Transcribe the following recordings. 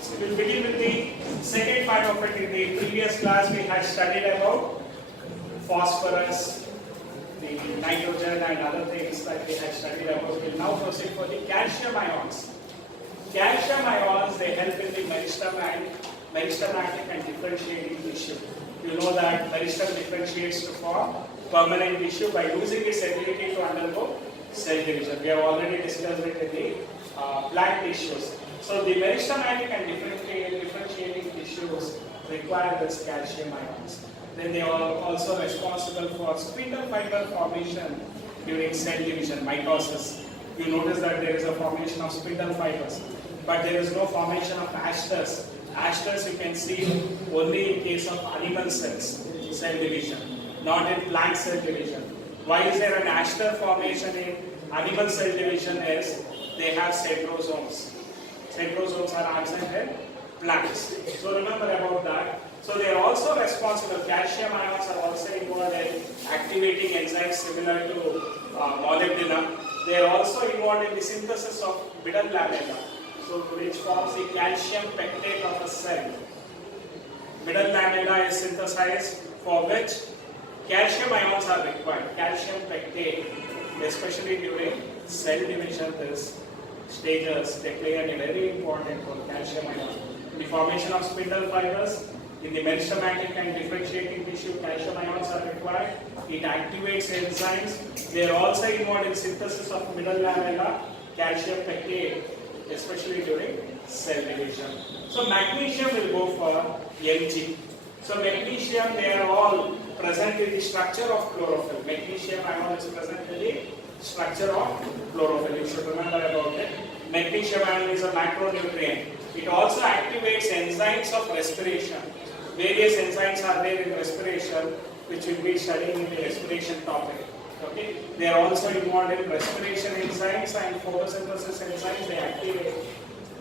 So we'll begin with the second part of it. In the previous class, we had studied about phosphorus, the nitrogen, and other things that we had studied about. We'll now proceed for the calcium ions. Calcium ions, they help in the meristematic and differentiating tissue. You know that meristem differentiates to form permanent tissue by losing its ability to undergo cell division. We have already discussed it in the plant tissues. So the meristematic and differentiating tissues require this calcium ions. Then they are also responsible for spindle fiber formation during cell division, mitosis. You notice that there is a formation of spindle fibers, but there is no formation of asters. Asters you can see only in case of animal cells, cell division, not in plant cell division. Why is there an aster formation in animal cell division? Is they have centrosomes. Centrosomes are absent in plants. So remember about that. So they are also responsible, calcium ions are also involved in activating enzymes similar to molybdenum. They are also involved in the synthesis of middle lamella, so which forms the calcium pectate of a cell. Middle lamella is synthesized for which calcium ions are required. Calcium pectate, especially during cell division, these stages, they play a very important role, calcium ions. The formation of spindle fibers, in the meristematic and differentiating tissue, calcium ions are required. It activates enzymes. They are also involved in synthesis of middle lamella, calcium pectate, especially during cell division. So magnesium will go for Mg. So magnesium, they are all present in the structure of chlorophyll. Magnesium ion is present in the structure of chlorophyll. You should remember about it. Magnesium ion is a macronutrient. It also activates enzymes of respiration. Various enzymes are there in respiration, which we'll be studying in the respiration topic. Okay? They are also involved in respiration enzymes and photosynthesis enzymes. They activate.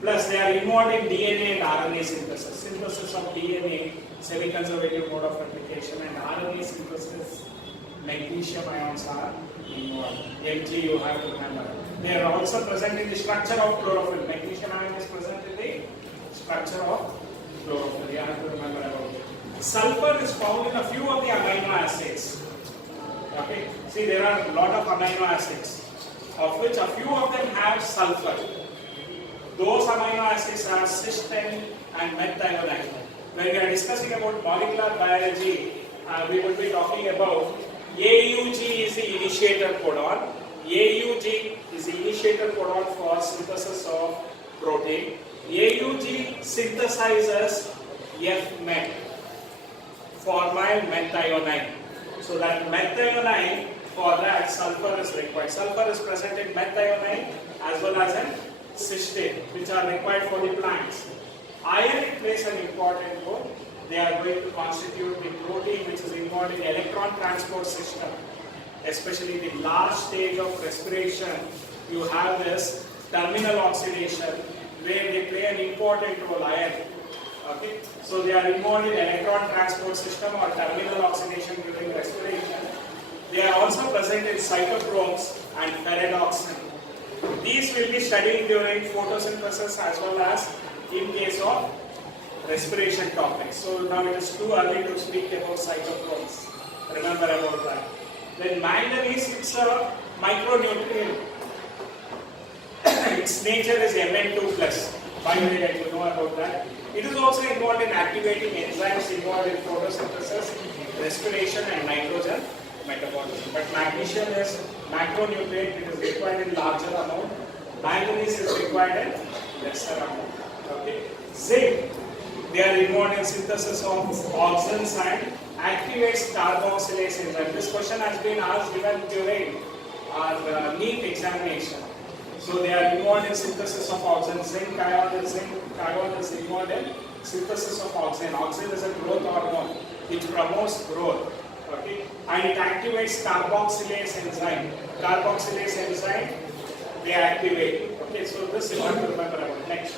Plus, they are involved in DNA and RNA synthesis. Synthesis of DNA, semi-conservative mode of replication, and RNA synthesis. Magnesium ions are involved. Mg, you have to remember. They are also present in the structure of chlorophyll. Magnesium ion is present in the structure of chlorophyll. You have to remember about it. Sulfur is found in a few of the amino acids. Okay. See, there are a lot of amino acids, of which a few of them have sulfur. Those amino acids are cysteine and methionine. When we are discussing about molecular biology, we will be talking about AUG is the initiator codon. AUG is the initiator codon for synthesis of protein. AUG synthesizes F-met, formyl methionine. So that methionine, for that sulfur is required. Sulfur is present in methionine as well as in cysteine, which are required for the plants. Iron plays an important role. They are going to constitute the protein which is involved in electron transport system. Especially the last stage of respiration, you have this terminal oxidation where they play an important role, iron. Okay? So they are involved in electron transport system or terminal oxidation during respiration. They are also present in cytochromes and ferredoxin. These will be studied during photosynthesis as well as in case of respiration topics. So now it is too early to speak about cytochromes. Remember about that. Then manganese, it's a micronutrient. Its nature is Mn2+. By the way, that you know about that. It is also involved in activating enzymes involved in photosynthesis, respiration, and nitrogen metabolism. But magnesium is macronutrient. It is required in larger amount. Manganese is required in lesser amount. Okay. Zinc, they are involved in synthesis of oxens and activates carboxylase enzyme. This question has been asked even during our NEET examination. So they are involved in synthesis of oxen. Zinc ion is involved in synthesis of oxen. Oxen is a growth hormone which promotes growth. Okay, and it activates carboxylase enzyme. Carboxylase enzyme, they activate. Okay, so this you have to remember about. Next.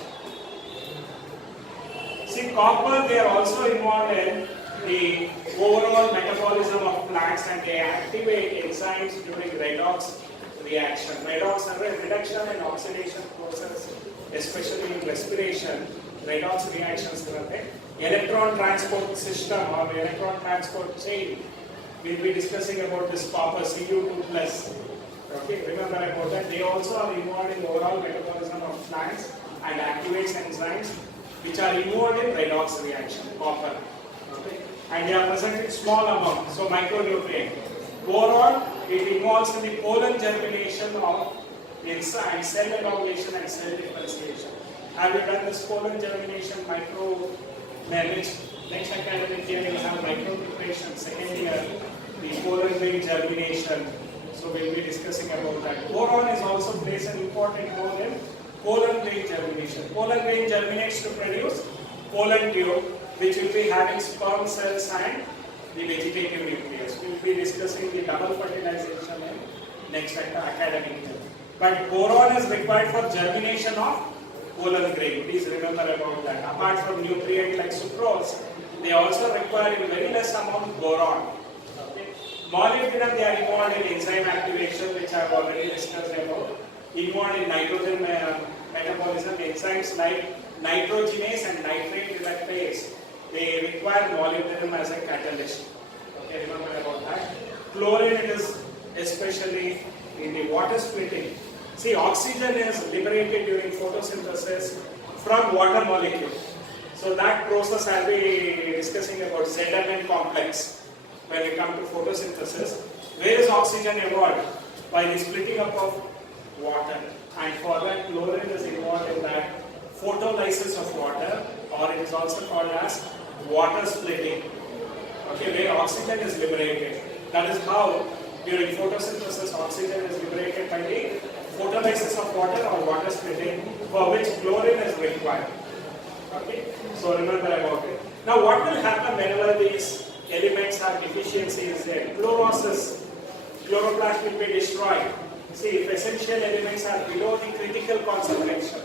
See, copper, they are also involved in the overall metabolism of plants and they activate enzymes during redox reaction. Redox and reduction and oxidation process especially in respiration, redox reactions. Electron transport system or electron transport chain. We'll be discussing about this copper Cu2 plus. Okay, remember about that. They also are involved in overall metabolism of plants and activates enzymes which are involved in redox reaction, copper. Okay, and they are present in small amount, so micronutrient. Boron, it involves in the pollen germination of enzyme, cell elongation and cell differentiation. Have you done this pollen germination next academic year you will have micronutrition, second year the pollen grain germination. So we'll be discussing about that. Boron is also plays an important role in pollen grain germination. Pollen grain germinates to produce pollen tube, which will be having sperm cells and the vegetative nucleus. We will be discussing the double fertilization in next academic year. But boron is required for germination of pollen grain. Please remember about that. Apart from nutrient like sucrose, they also require in very less amount boron. Okay. Molybdenum, they are involved in enzyme activation, which I have already discussed about. Involved in nitrogen metabolism, enzymes like nitrogenase and nitrate reductase. They require molybdenum as a catalyst. Okay, remember about that. Chlorine, it is especially in the water splitting. See, oxygen is liberated during photosynthesis from water molecule. So that process I'll be discussing about ZMN complex when we come to photosynthesis. Where is oxygen evolved? By the splitting up of water. And for that, chlorine is involved in that photolysis of water, or it is also called as water splitting. Okay, where oxygen is liberated. That is how during photosynthesis oxygen is liberated by the photolysis of water or water splitting, for which chlorine is required. Okay, so remember about it. Now what will happen whenever these elements are deficiencies there? Chlorosis, chloroplast will be destroyed. See, if essential elements are below the critical concentration.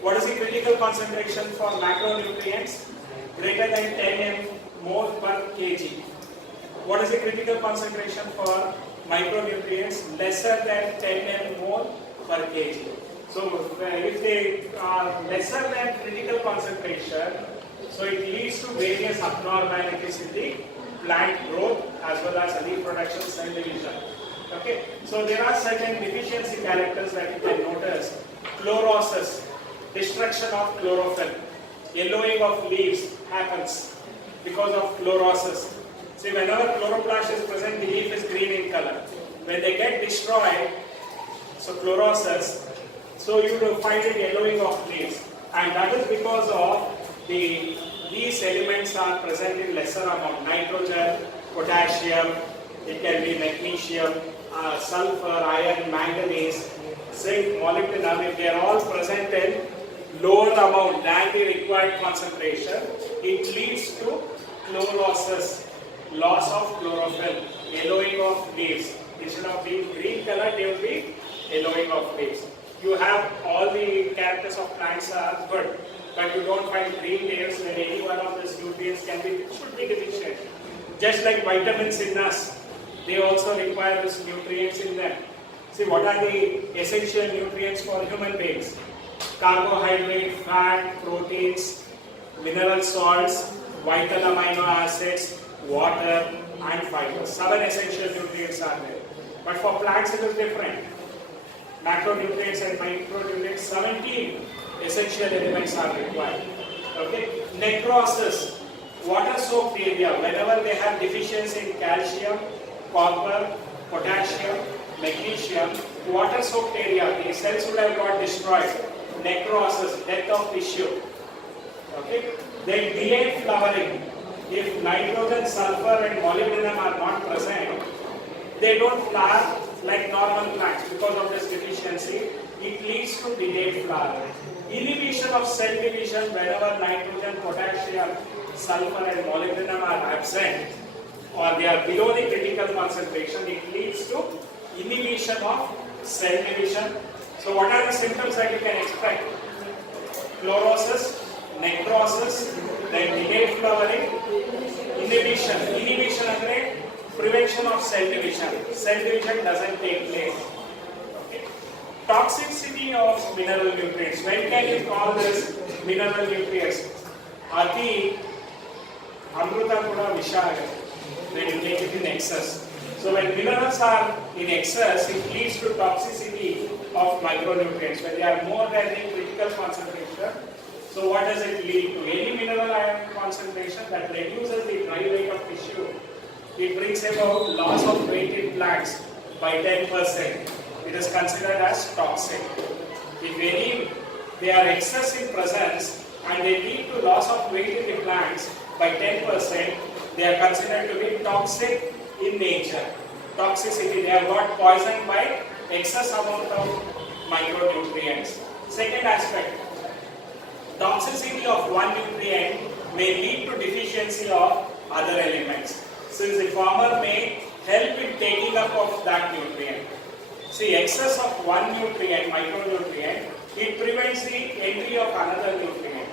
What is the critical concentration for macronutrients? Greater than 10 mole per kg. What is the critical concentration for micronutrients? Lesser than 10 mole per kg. So if they are lesser than critical concentration, so it leads to various abnormalities in the plant growth as well as reproduction, cell division. Okay, so there are certain deficiency characters that you can notice. Chlorosis, destruction of chlorophyll. Yellowing of leaves happens because of chlorosis. See, whenever chloroplast is present, the leaf is green in color. When they get destroyed, so chlorosis, so you will find it yellowing of leaves. And that is because of these elements are present in lesser amount. Nitrogen, potassium, it can be magnesium, sulfur, iron, manganese, zinc, molybdenum. If they are all present in lower amount than the required concentration, it leads to chlorosis, loss of chlorophyll, yellowing of leaves. Instead of being green color, they will be yellowing of leaves. You have all the characters of plants are good, but you don't find green leaves when any one of these nutrients should be deficient. Just like vitamins in us, they also require these nutrients in them. See, what are the essential nutrients for human beings? Carbohydrate, fat, proteins, mineral salts, vital amino acids, water and fiber. 7 essential nutrients are there. But for plants it is different. Macronutrients and micronutrients, 17 essential elements are required. Okay? Necrosis, water-soaked area, whenever they have deficiency in calcium, copper, potassium, magnesium, water-soaked area, the cells would have got destroyed. Necrosis, death of tissue. Okay? Then delayed flowering. If nitrogen, sulfur and molybdenum are not present, they don't flower like normal plants because of this deficiency. It leads to delayed flowering. Inhibition of cell division whenever nitrogen, potassium, sulfur and molybdenum are absent or they are below the critical concentration, it leads to inhibition of cell division. So what are the symptoms that you can expect? Chlorosis, necrosis, then delayed flowering, inhibition. Inhibition ಅಂದ್ರೆ prevention of cell division. Cell division doesn't take place. Okay. toxicity of mineral nutrients. When can you call this mineral nutrients? Ati Amruta kuda visha when you take it in excess. So when minerals are in excess, it leads to toxicity of micronutrients. When they are more than the critical concentration, so what does it lead to? Any mineral ion concentration that reduces the dry weight of tissue, it brings about loss of weight in plants by 10%. It is considered as toxic. If any, they are excess in presence and they lead to loss of weight in the plants by 10%, they are considered to be toxic in nature. Toxicity, they have got poisoned by excess amount of micronutrients. Second aspect, toxicity of one nutrient may lead to deficiency of other elements, since the former may help in taking up of that nutrient. See, excess of one nutrient, micronutrient, it prevents the entry of another nutrient.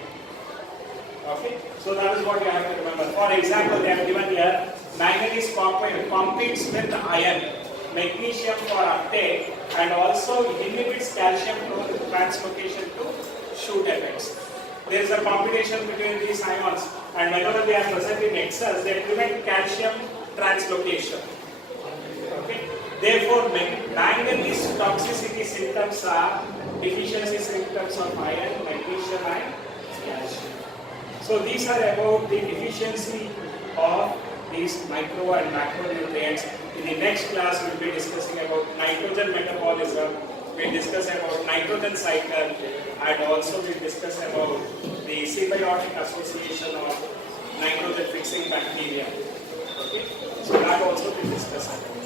Okay, so that is what you have to remember. For example, they have given here manganese competes with iron, magnesium for uptake, and also inhibits calcium translocation to shoot effects. There is a competition between these ions, and whenever they are present in excess, they prevent calcium translocation. Okay. Therefore, manganese toxicity symptoms are deficiency symptoms of iron, magnesium, and calcium. So these are about the deficiency of these micro and macronutrients. In the next class, we will be discussing about nitrogen metabolism. We will discuss about nitrogen cycle, and also we will discuss about the symbiotic association of nitrogen fixing bacteria. Okay, so that also we will discuss about.